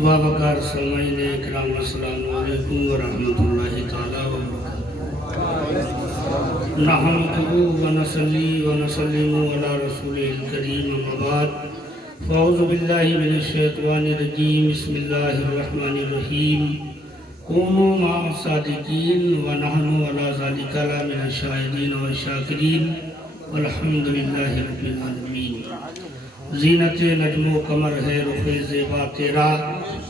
وابکار سامعین اکرام السلام علیکم ورحمۃ اللہ تعالی وبرکاتہ نحمدہ ونصلی ونسلم علی رسولہ الکریم اما بعد فاعوذ باللہ من الشیطان الرجیم بسم اللہ الرحمن الرحیم کونوا مع الصادقین ونحن علی ذلک لمن الشاہدین والشاکرین والحمد للہ رب العالمین زینت نجم و قمر ہے رخ زیبا تیرا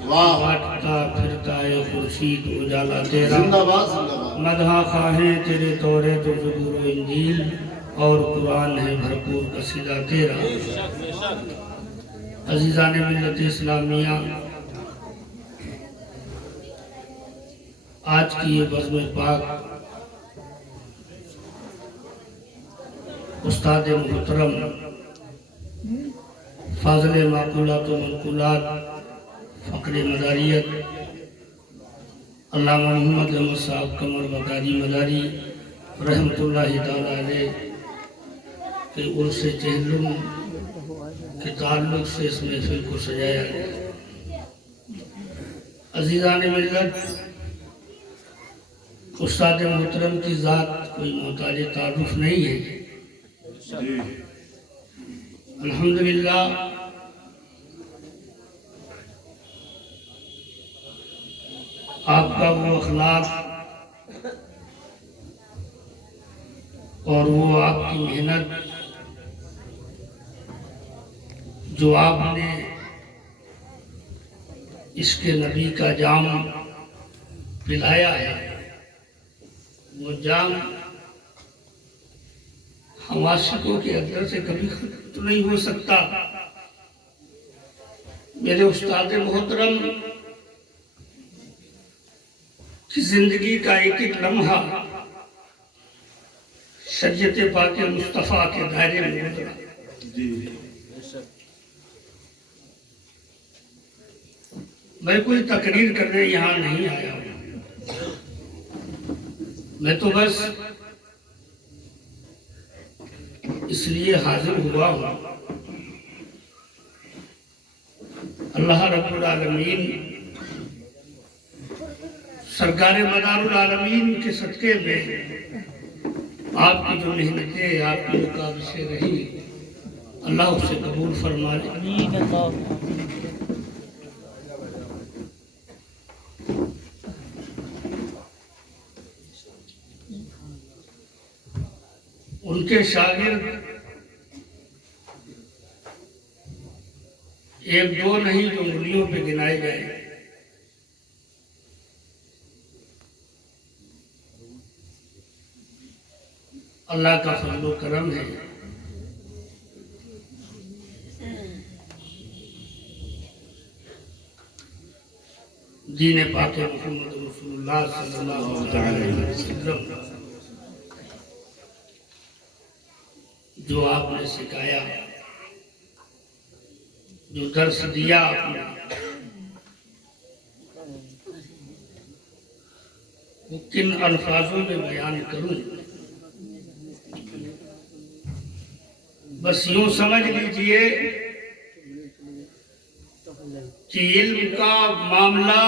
بانٹتا پھرتا ہے خورشید اجالا تیرا مدحہ خواہیں تیرے توریت و زبور و انجیل اور قرآن ہے بھرپور قصیدہ تیرا عزیزان ملت اسلامیہ، آج کی یہ بزم پاک استاد محترم فاضل معقولات و منقولات فقر مداریت علامہ محمد احمد صاحب قمر وقاری مداری رحمت اللہ تعالیٰ علیہ کہ عرص چہلم کے تعلق سے اس محفل کو سجایا گیا۔ عزیزان ملت، استاد محترم کی ذات کوئی محتاج تعارف نہیں ہے۔ الحمدللہ آپ کا وہ اخلاق اور وہ آپ کی محنت جو آپ نے عشق نبی کا جام پلایا ہے، وہ جام ہم عاشقوں کے اندر سے کبھی ختم تو نہیں ہو سکتا۔ میرے استاد محترم کی زندگی کا ایک ایک لمحہ شریعت پاک مصطفیٰ کے دائرے میں گزرا۔ میں کوئی تقریر کرنے یہاں نہیں آیا ہوں، میں تو بس اس لیے حاضر ہوا ہوں اللہ رب العالمین سرکار مدار العالمین کے صدقے میں آپ کی جو محنتیں آپ کی جو کاوشیں رہی اللہ اسے قبول فرما لے۔ ان کے شاگرد ایک دو نہیں جو انگلیوں پہ گنائے گئے۔ اللہ کا فضل و کرم ہے۔ دین پاک محمد رسول اللہ صلی اللہ علیہ وسلم جو آپ نے سکھایا، جو درس دیا آپ نے، وہ کن الفاظوں میں بیان کروں؟ بس یوں سمجھ لیجئے کہ علم کا معاملہ،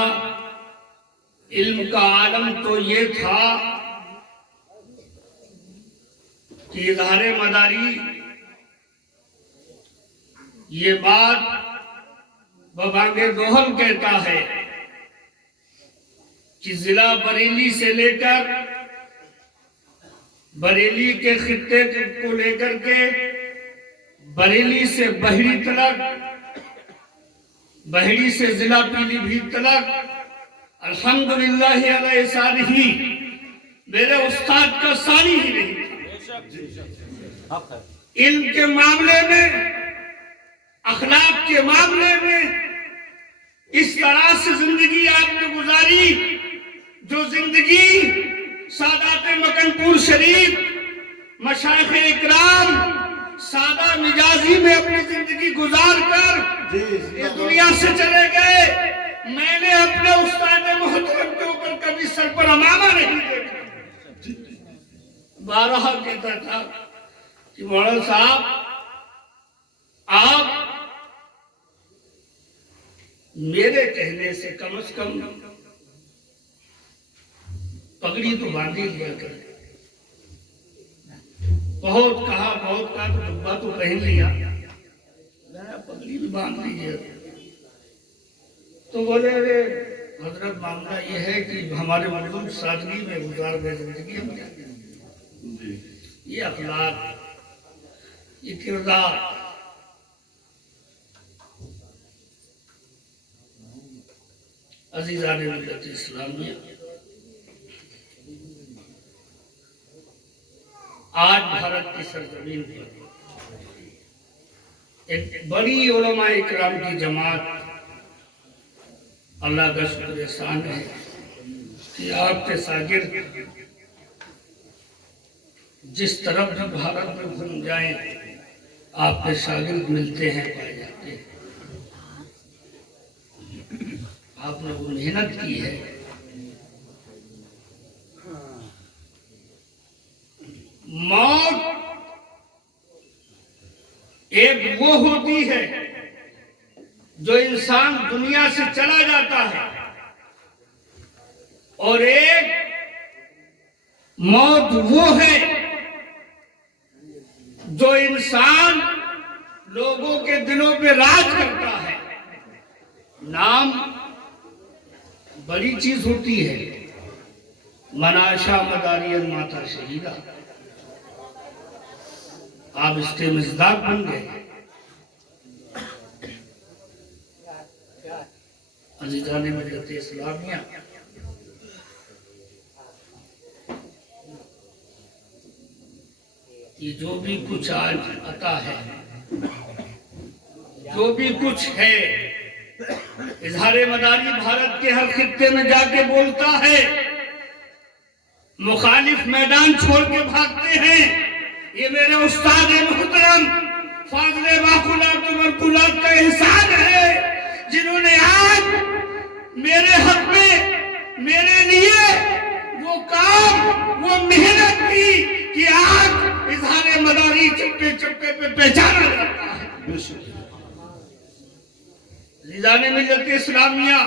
علم کا عالم تو یہ تھا کہ اظہار مداری یہ بات ببانگ دوہل کہتا ہے کہ ضلع بریلی سے لے کر بریلی کے خطے کو لے کر کے بریلی سے بہڑی تلک، بہڑی سے ضلع پیلی بھیت تلک الحمدللہ علیہ ثانی میرے استاد کا ثانی ہی نہیں تھا۔ علم کے معاملے میں، اخلاق کے معاملے میں اس طرح سے زندگی آپ نے گزاری جو زندگی سادات مکن پور شریف مشائخ اکرام سادہ مجازی میں اپنی زندگی گزار کر اس دنیا سے چلے گئے۔ میں نے اپنے استاد محترم کے اوپر کبھی سر پر امامہ نہیں دیکھا۔ بارہا کہتا تھا کہ مولانا صاحب آپ میرے کہنے سے کم از کم پگڑی تو باندھ ہی لیا کرے. بہت کہا تو ڈبہ تو پہن لیا, پگڑی بھی باندھ لیجیے. تو بولے ارے حضرت معاملہ یہ ہے کہ ہمارے ملک سادگی میں گزار گئے زندگی, ہم کیا کریں. یہ اخلاق, یہ کردار, عزیزان ملت اسلامیہ, آج بھارت کی سرزمین پر ایک بڑی علماء اکرام کی جماعت, اللہ کا شکر احسان ہے کہ آپ کے شاگرد جس طرف بھی بھارت میں گھوم جائیں آپ کے شاگرد ملتے ہیں, پائے جاتے ہیں. آپ نے وہ محنت کی ہے. موت ایک وہ ہوتی ہے جو انسان دنیا سے چلا جاتا ہے, اور ایک موت وہ ہے جو انسان لوگوں کے دلوں پہ راج کرتا ہے. نام بڑی چیز ہوتی ہے, مناشا مداری ماتا شہیدہ, آپ اس کے مصداق بن گئے. عزیزان ملت اسلامیہ, یہ جو بھی کچھ آج عطا ہے, جو بھی کچھ ہے, اظہار مداری بھارت کے ہر خطے میں جا کے بولتا ہے, مخالف میدان چھوڑ کے بھاگتے ہیں. یہ میرے استاد محترم فاضل باقولات و مرکولات کا احسان ہے, جنہوں نے آج میرے حق میں میرے لیے وہ کام, وہ محنت کی کہ آج اظہار مداری چپے چپے پہ پہچانا جاتا ہے. عزیزان ملت اسلامیہ,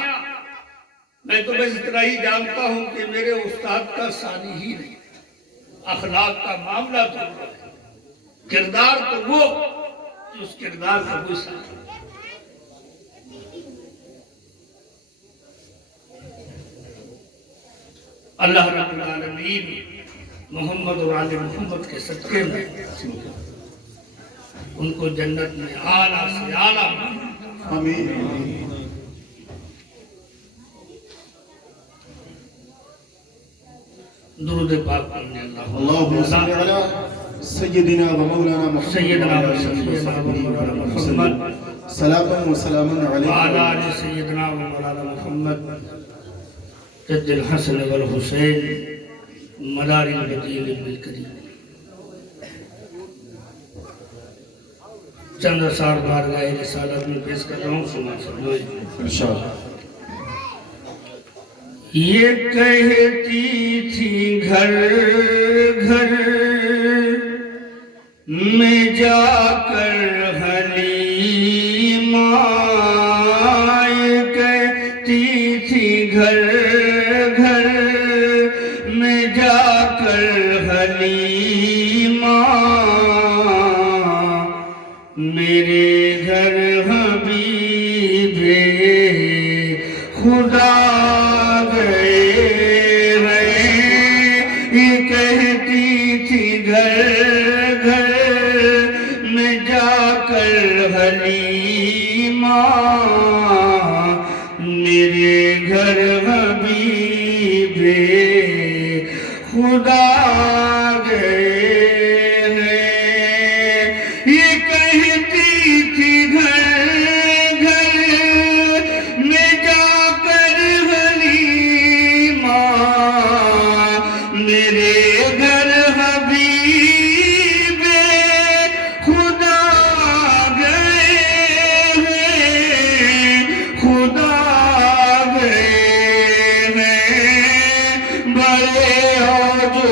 میں تو بس اتنا ہی جانتا ہوں کہ میرے استاد کا ثانی ہی نہیں, اخلاق کا معاملہ تو وہ ہے, کردار تو وہ کہ اس کردار کا کوئی ساتھ نہیں. اللہ رب العالمین محمد اور آل محمد کے صدقے میں ان کو جنت میں اعلیٰ سے اعلیٰ آمین. درود پاک پڑھنے اللهم صل على سيدنا ومولانا محمد سیدنا و سیدنا و مولانا محمد صلاة وسلام عليك وعلى آل سیدنا و مولانا محمد جد الحسن والحسین مدار البدیل بالکریم. چند اثار بارگاہ رسالت میں پیش کر رہا ہوں, سنا سمجھوئے. ارشاد. یہ کہتی تھی گھر گھر میں جا کر حلیمہ, یہ کہتی تھی گھر گھر میں جا کر حلیمہ, میرے گھر حبیب خدا حلیمہ, میرے گھر حبیب خدا گئے ہیں. یہ کہتی تھی گھر گھر میں جا کر حلیمہ, میرے گھر حبیب خدا خدا گئے ہیں. بڑے ہو جو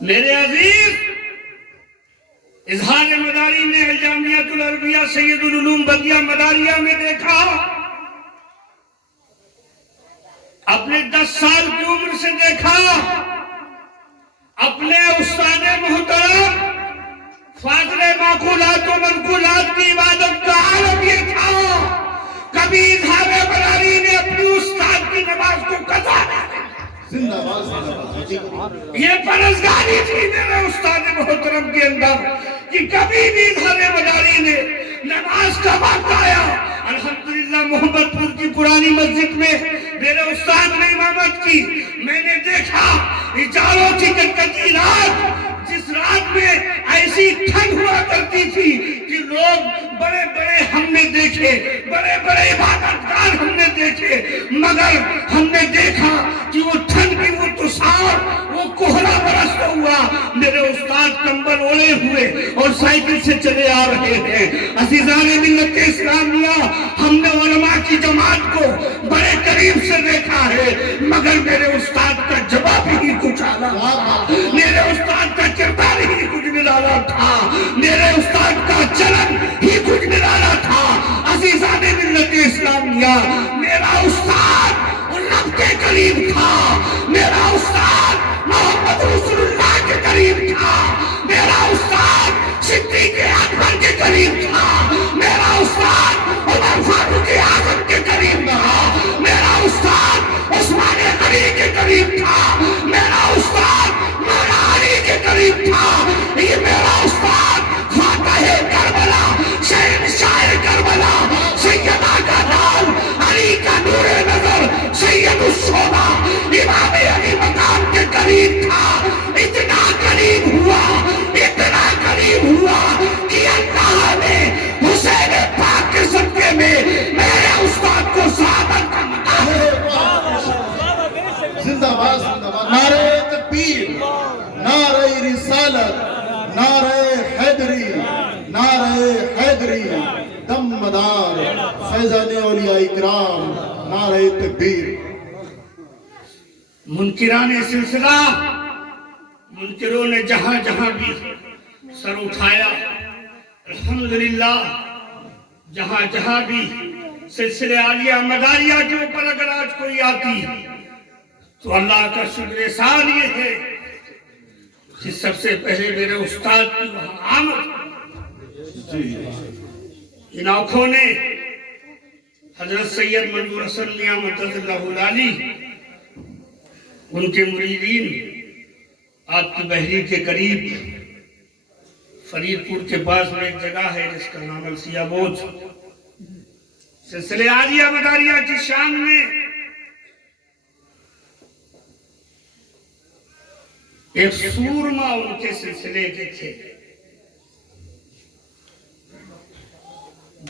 میرے عزیز، اظہار مداری نے الجامعۃ العربیہ سید العلوم بدیہ مداریہ میں دیکھا، اپنے 10 سال کی عمر سے دیکھا، اپنے استاد محترم فاضل معقولات و منقولات کی عبادت کا عالم یہ تھا، کبھی اظہار مداری نے اپنی استاد کی نماز کو قضا نہ کی۔ زندہ باد یہ پرہیزگاری تھی میرے استاد محترم کے اندر کہ کبھی بھی اظہار مداری نے نماز کا وقت آیا، الحمدللہ محمد پور کی پرانی مسجد میں میرے استاد نے امامت کی، میں نے دیکھا جالوں کی کٹکٹی رات، جس رات میں ایسی ٹھنڈ ہوا کرتی تھی کہ لوگ بڑے بڑے ہم نے دیکھے، بڑے بڑے عبادتگار ہم نے دیکھے، مگر ہم نے دیکھا کہ وہ ٹھنڈ کی وہ تسار، وہ کوہرا برستا ہوا، میرے استاد کمبل اوڑے ہوئے اور سائیکل سے چلے آ رہے ہیں۔ عزیزان ملت اسلامیہ، ہم نے علماء کی جماعت کو بڑے قریب سے دیکھا ہے، مگر میرے استاد کا جواب ہی کچھ آنا تھا، میرے استاد کا کردار ہی کچھ نرالا تھا، میرے استاد کا چلن ہی کچھ نرالا تھا۔ عزیزان ملت اسلامیہ، میرا استاد رب کے قریب تھا، میرا استاد محمد رسول اللہ کے قریب تھا، میرا استاد صدیق اکبر کے قریب تھا، میرا استاد عمر فاروق اعظم کے قریب تھا، میرا استاد عثمان غنی کے قریب تھا، میرا استاد مولا علی کے قریب تھا، یہ میرا استاد فاتح کربلا، شہنشاہ کربلا، سیدہ کا نام، علی کا نور نظر، سید الشہداء امام علی مقام کے قریب تھا۔ اتنا قریب ہوا کہ اللہ نے حسین پاک کے صدقے میں میرے استاد کو صحابت کا مقام زندہ باد نعرہ تکبیر، نعرہ رسالت، نعرہ حیدری، نعرہ حیدری، دم مدار فیضان اولیاء اکرام، نعرہ تکبیر۔ منکران سلسلہ، منکروں نے جہاں جہاں بھی سر اٹھایا، الحمدللہ جہاں جہاں بھی سلسلے عالیہ مداریہ کے اوپر اگر آج کوئی آتی تو اللہ کا شکر احسان یہ ہے کہ سب سے پہلے میرے استاد کی وہاں آمد، ان آنکھوں نے حضرت سید منظور حسن میاں مدد اللہ العالی، ان کے مریدین آپ کی بحری کے قریب فرید پور کے پاس میں ایک جگہ ہے جس کا نام السیہ بوجھ، سلسلے عالیہ مداریہ کی شان میں ایک سورما ان کے سلسلے کے تھے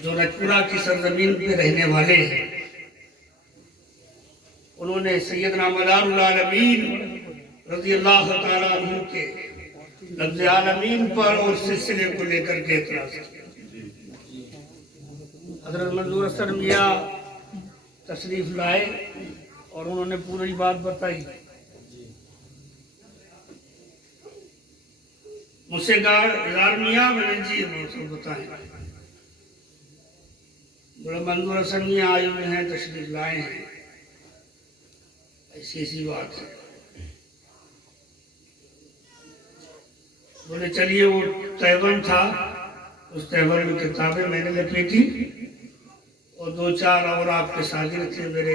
جو رجپورہ کی سرزمین پہ رہنے والے ہیں۔ انہوں نے سیدنا مدار العالمین رضی اللہ تعالیٰ عنہ کے لفظ عالمین پر اور سلسلے کو لے کر کے اعتراض کیا۔ حضرت منظور حسن میاں تشریف لائے اور انہوں نے پوری بات بتائی۔ مجھ سے کہا یار میاں، میں نے جی موضوع بتائیں۔ بڑا منظور حسن میاں آئے ہوئے ہیں، تشریف لائے ہیں، ایسی بات ہے۔ بولے چلیے وہ تیبن تھا، اس تیبن میں کتابیں میں نے لپیٹی اور 2-4 اور آپ کے شاگرد تھے، میرے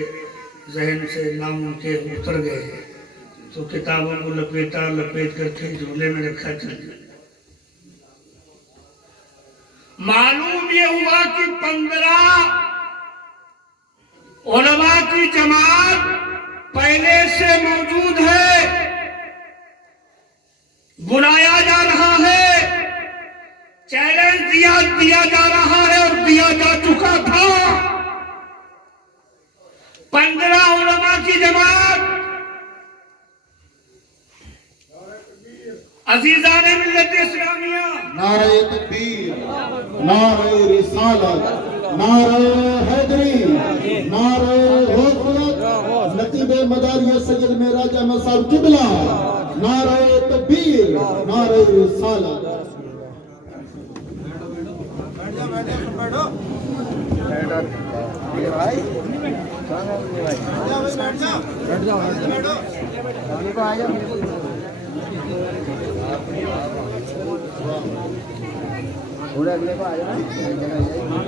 ذہن سے نام ان کے اتر گئے، تو کتابوں کو لپیٹ کر کے جھولے میں رکھا چل گیا۔ معلوم یہ ہوا کہ 15 علماء کی جماعت پہلے سے موجود ہے، بلایا جا رہا ہے، چیلنج دیا جا رہا ہے اور دیا جا چکا تھا۔ 15 علماء کی جماعت، عزیزان ملت اسلامیہ، نعرہ تکبیر، نعرہ رسالت، نعرہ حیدری، نعرہ رسالت، نتیب مداریہ سید معراج احمد صاحب قبلہ، نعرہ تکبیر، نعرہ رسالت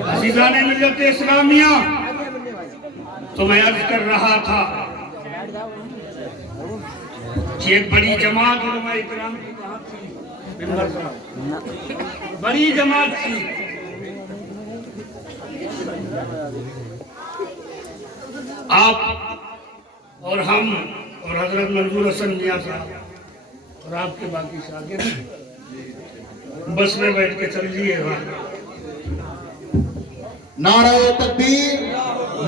عزیزان ملت اسلامیہ، تو میں عرض کر رہا تھا کہ ایک بڑی جماعت علماء اکرام کی کہاں تھی؟ ممبر صاحب، بڑی جماعت تھی، آپ اور ہم اور حضرت منظور حسن میاں صاحب اور آپ کے باقی شاگرد بس میں بیٹھ کے چل لیے گا۔ نعرہ تکبیر،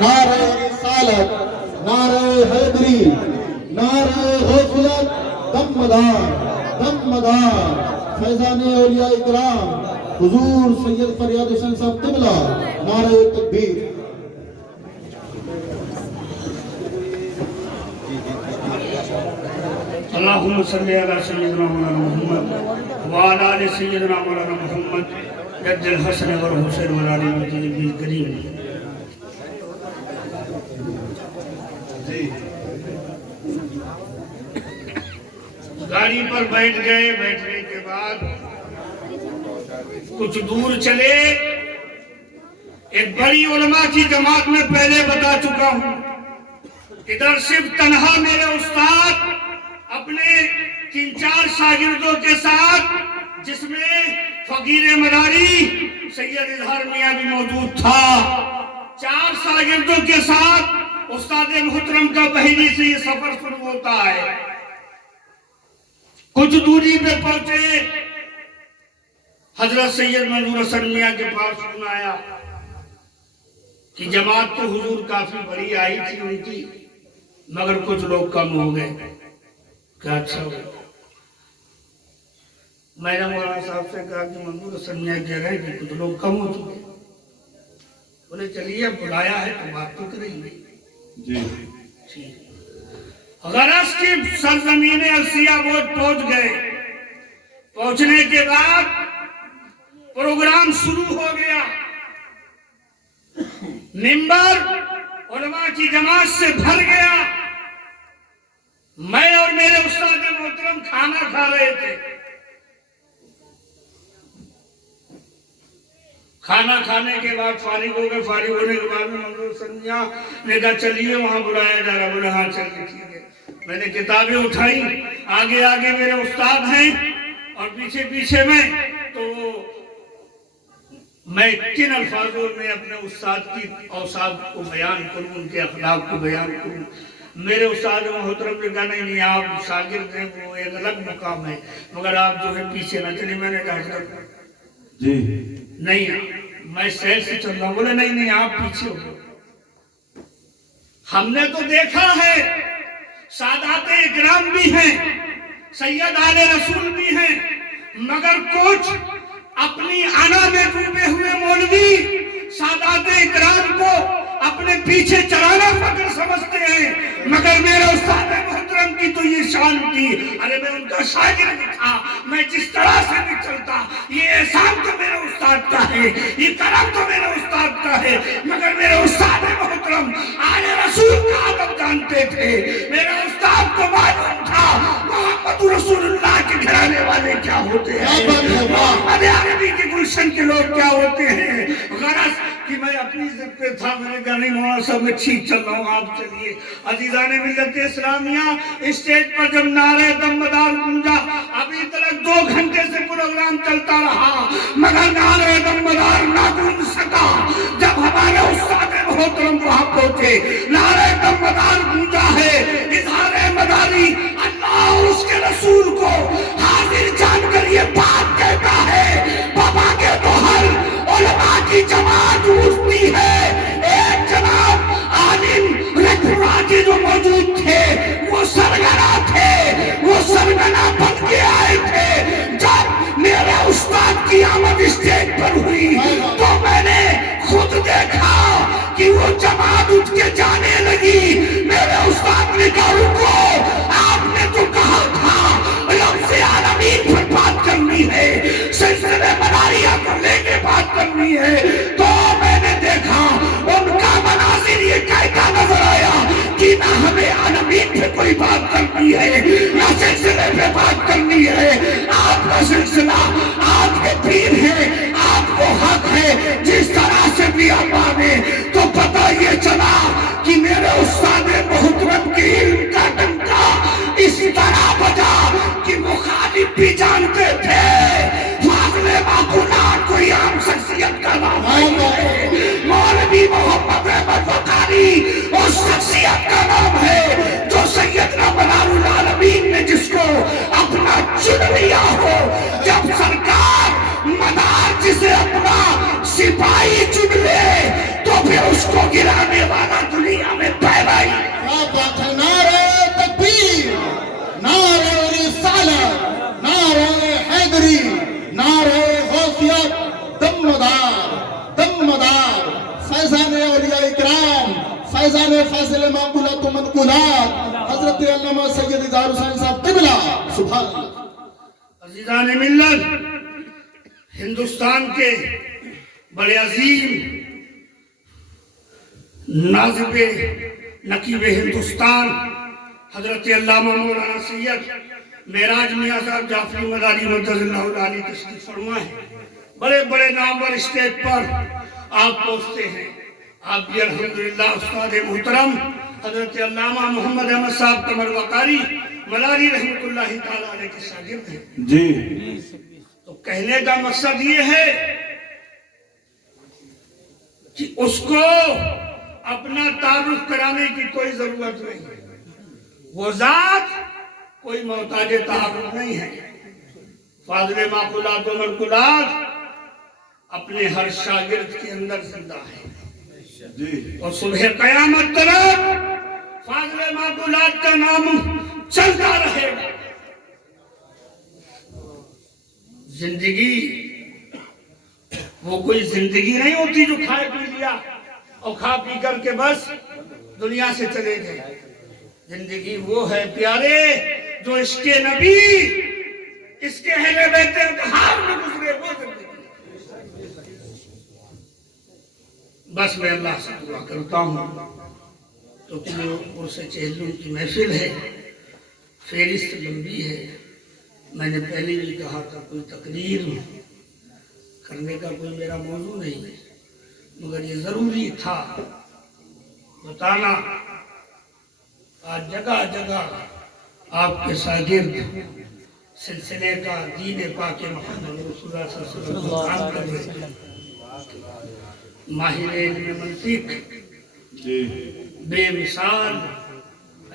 نعرہ رسالت، نعرہ حیدری، نعرہ غفلت، دم مدار فیضان اولیاء اکرام حضور سید فریاد حسین صاحب قبلہ، نعرہ تکبیر۔ اللہم صلی علی سیدنا مولانا محمد وعلی آل سیدنا مولانا محمد جد الحسن والحسین والعلی مجید کریم۔ گاڑی پر بیٹھ گئے، بیٹھنے کے بعد کچھ دور چلے، ایک بڑی علماء کی جماعت میں پہلے بتا چکا ہوں، ادھر صرف تنہا میرے استاد اپنے 3-4 شاگردوں کے ساتھ، جس میں فقیر مداری سید اظہار میاں بھی موجود تھا، 4 شاگردوں کے ساتھ استاد محترم کا بحیری سے یہ سفر شروع ہوتا ہے۔ کچھ دوری پہ پہنچے، حضرت سید منظور حسن میاں کے پاس فون آیا کہ جماعت تو حضور کافی بڑی آئی تھی ان کی، مگر کچھ لوگ کم ہو گئے۔ کیا اچھا ہو؟ میں نے مولانا صاحب سے کہا کہ منظور حسن میاں کہہ رہے ہیں کہ کچھ لوگ کم ہو چکے، بولے چلیے بلایا ہے تو بات تو کریں گے۔ جی غرض کی سرزمین السیہ وہ پہنچ گئے، پہنچنے کے بعد پروگرام شروع ہو گیا، منبر علماء کی جماعت سے بھر گیا، میں اور میرے استاد محترم کھانا کھا رہے تھے، کھانا کھانے کے بعد فارغ ہو گئے، فارغ ہونے کے بعد میں منظور حسن میاں نے کہا چلیے وہاں بلایا جا رہا، بولے ہاں چلیے ٹھیک ہے۔ میں نے کتابیں اٹھائی، آگے آگے میرے استاد ہیں اور پیچھے پیچھے میں، تو میں کن الفاظوں میں اپنے استاد کی اوصاف کو بیان کروں، ان کے اخلاق کو بیان کروں۔ میرے استاد محترم نے کہا نہیں آپ شاگرد ہیں، وہ ایک الگ مقام ہے، مگر آپ جو ہے پیچھے نہ چلیں۔ میں نے کہا حضرت جی نہیں میں سیر سے چل رہا ہوں۔ بولے نہیں آپ پیچھے ہو، ہم نے تو دیکھا ہے سادات اکرام بھی ہیں، سید آل رسول بھی ہیں، مگر کچھ اپنی انا میں ڈوبے ہوئے مولوی سادات اکرام کو اپنے پیچھے چلانا فخر سمجھتے ہیں، مگر میرے استاد محترم کی تو یہ شان تھی، ارے میں ان کا شاگرد تھا، میں جس طرح سے بھی چلتا، یہ احسان تو میرے استاد کا ہے، یہ کرم تو میرے استاد کا ہے، مگر میرے استاد محترم آل رسول کا ادب جانتے تھے، میرے استاد کو معلوم تھا محمد رسول اللہ کے گھرانے والے کیا ہوتے ہیں، محمد عربی کے گلشن کے لوگ کیا ہوتے ہیں۔ غرض کہ میں اپنی ضد پہ تھا، میں نے کہا نہیں مولانا صاحب میں ٹھیک چل رہا ہوں آپ چلیے۔ عزیزان ملت اسلامیہ، اسٹیج پر جب نعرہ دمدار گونجا، ابھی تک 2 گھنٹے سے پروگرام چلتا رہا، مگر نعرہ دمدار نہ گونج سکا۔ جب ہمارے استاد محترم وہاں پہنچے، نعرہ دمدار گونجا ہے، اظہار مداری اللہ اور اس کے رسول کو حاضر جان کر یہ بات کہتا ہے، بابا کے تو ہر علماء کی جماعت اٹھتی ہے، ایک جناب عالم رکھراجی جو موجود تھے وہ سرگنا تھے، وہ سرگنا بن کے آئے تھے۔ جب میرے استاد کی آمد اسٹیج پر ہوئی تو میں نے خود دیکھا کہ وہ جماعت اٹھ کے جانے لگی۔ میرے استاد نے کہا رکو، آپ نے تو کہا تھا لفظ عالمین پر بات کر کرنی ہے نہ سلسلے پہ بات کرنی ہے. آپ کا سلسلہ آپ کے پیر ہے, آپ کو حق ہے. جس طرح سے بھی آپ آنے تو پتہ یہ چلا کہ میرے استاد محترم کے علم کا ڈنکا اس طرح بجا کہ مخالف بھی جانتے تھے فاضل معقولات کوئی عام شخصیت کا نام نہیں ہے. مولوی محمد احمد وقاری اس شخصیت کا نام ہے جو سیدنا بلال العالمین نے جس کو اپنا چن لیا ہو. جب سرکار مدار جسے اپنا سپاہی چن لے تو پھر اس کو گرانے والا دنیا میں پہلا ہی. نعرہ تکبیر, نعرہ رسالت, نعرہ حیدری, نعرہ غوثیت, دمدار فیضان اولیاء اکرام, فیضان فاضل معقولات و منقولات حضرت علامہ سید اظہار حسین صاحب قبلہ. سبحان اللہ. عزیزان ملت, ہندوستان کے بڑے عظیم ناظم نقیب ہندوستان حضرت علامہ مولانا سید معراج میاں صاحب جعفری مداری مدد اللہ العالی تشریف فرما ہے. بڑے بڑے نامور اسٹیج پر آپ پہنچتے ہیں. آپ بھی الحمدللہ استاد محترم حضرت علامہ محمد احمد صاحب قمر وقاری مداری رحمۃ اللہ تعالیٰ علیہ کے شاگرد ہیں. جی تو کہنے کا مقصد یہ ہے کہ اس کو اپنا تعارف کرانے کی کوئی ضرورت نہیں ہے. وہ ذات کوئی محتاج تعارف نہیں ہے. فاضل معقولات و منقولات اپنے ہر شاگرد کے اندر زندہ ہے اور صبح قیامت تک فاضل معقولات کا نام چلتا رہے گا. زندگی وہ کوئی زندگی نہیں ہوتی جو کھائے پی لیا اور کھا پی کر کے بس دنیا سے چلے گئے. زندگی وہ ہے پیارے جو اس کے نبی اس کے اہل بیت اطہار میں گزرے, وہ زندگی. بس میں اللہ سے دعا کرتا ہوں تو عرص چہلم کی محفل ہے, فہرست لمبی ہے. میں نے پہلے بھی کہا تھا کوئی تقریر کرنے کا کوئی میرا موضوع نہیں ہے, مگر یہ ضروری تھا بتانا. آج جگہ جگہ آپ کے شاگرد سلسلے کا دین پاک محمد رسول اللہ صلی اللہ علیہ وسلم کام کر رہے ہیں. ماہر علم منطق, بے مثال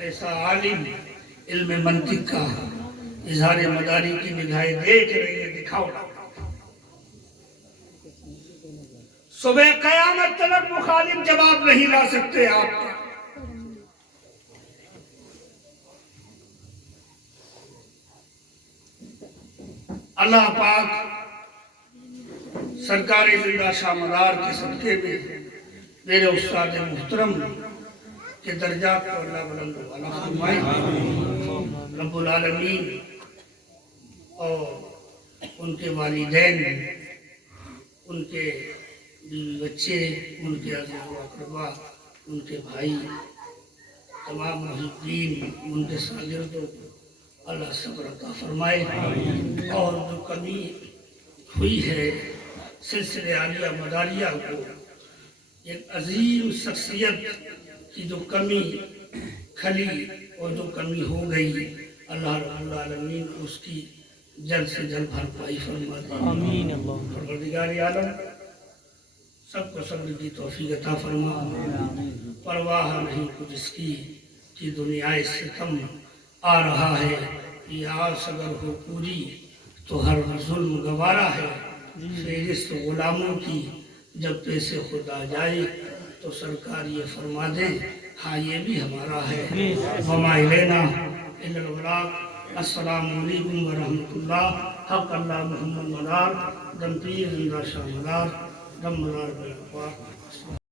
ایسا عالم علم منطق کا اظہار مداری کی نگاہیں دیکھ رہی ہے. دکھاؤ صبح قیامت تک مخالف جواب نہیں لا سکتے آپ کا. اللہ پاک سرکار زندہ شاہ مدار کے صدقے میں میرے استاد محترم کے درجات کو اللہ بلند والا فرمائے. رب العالمین اور ان کے والدین, ان کے بچے, ان کے عزیز و اقربا, ان کے بھائی, تمام محبین, ان کے شاگردوں کو اللہ صبر عطا فرمائے. اور جو کمی ہوئی ہے سلسلے عالیہ مداریہ کو, ایک عظیم شخصیت کی جو کمی کھلی اور جو کمی ہو گئی, اللہ رب العالمین اس کی جلد سے جلد بھرپائی فرما دے. آمین. پروردگار عالم سب کو صبر کی توفیق عطا فرما. پرواہ نہیں کچھ اس کی کہ دنیا ستم آ رہا ہے, یہ آس اگر ہو پوری تو ہر ظلم گوارا ہے. فہرست غلاموں کی جب پیسے خود آ جائے تو سرکار یہ فرما دیں ہاں یہ بھی ہمارا ہے. وما الینا الا البلاغ. السلام علیکم ورحمۃ اللہ. حق اللہ محمد مدار, دم پیر زندہ شاہ مدار, دم مدار بالغفار.